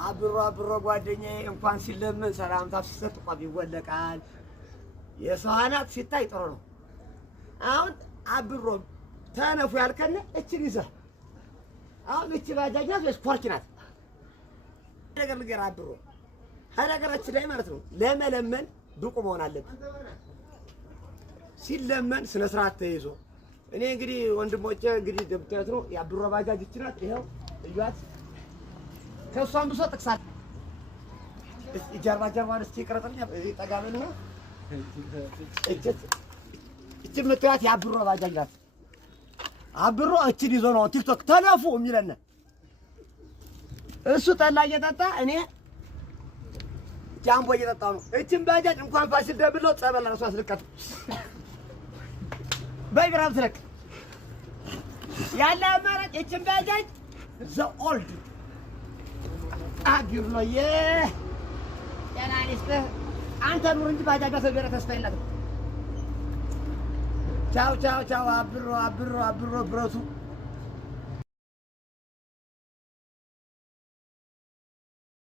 አብሮ ጓደኛዬ እንኳን ሲለምን ሰላምታ ሲሰጥ ቋብ ይወለቃል። የሰው አናት ሲታይ ጥሩ ነው። አሁን አብሮ ተነፉ ያልከነ እችን ይዘህ አሁን እቺ ባጃጅ ናት ወይስ ፖርች ናት? ነገር ልገር አብሮ ሀገራችን ላይ ማለት ነው ለመለመን ብቁ መሆን አለብን። ሲለመን ስነ ስርዓት ተይዞ እኔ እንግዲህ ወንድሞቼ እንግዲህ ደብተት ነው የአብሮ ባጃጅ እቺ ናት። ይሄው እዩት። ከሷም ብሶ ጥቅሳል ጀርባ እስቲ ቀረጥልኝ ጠጋበል ነው እቺ ምትያት የአብሮ ባጃጅ ናት። አብሮ እቺን ይዞ ነው ቲክቶክ ተነፉ የሚለነ እሱ ጠላ እየጠጣ እኔ ጃምቦ እየጠጣው ነው። እቺን ባጃጅ እንኳን ፋሲል ደብሎ ጸበል ራሱ አስልቀት በግራም ትለቅ ያለ አማራጭ እቺን ባጃጅ ዘ ኦልድ አግር ነው የናሊስተ አንተ ኑር እንጂ ባጃጅ ተበረ ተስፋ የላትም። ቻው አብሮ ብረቱ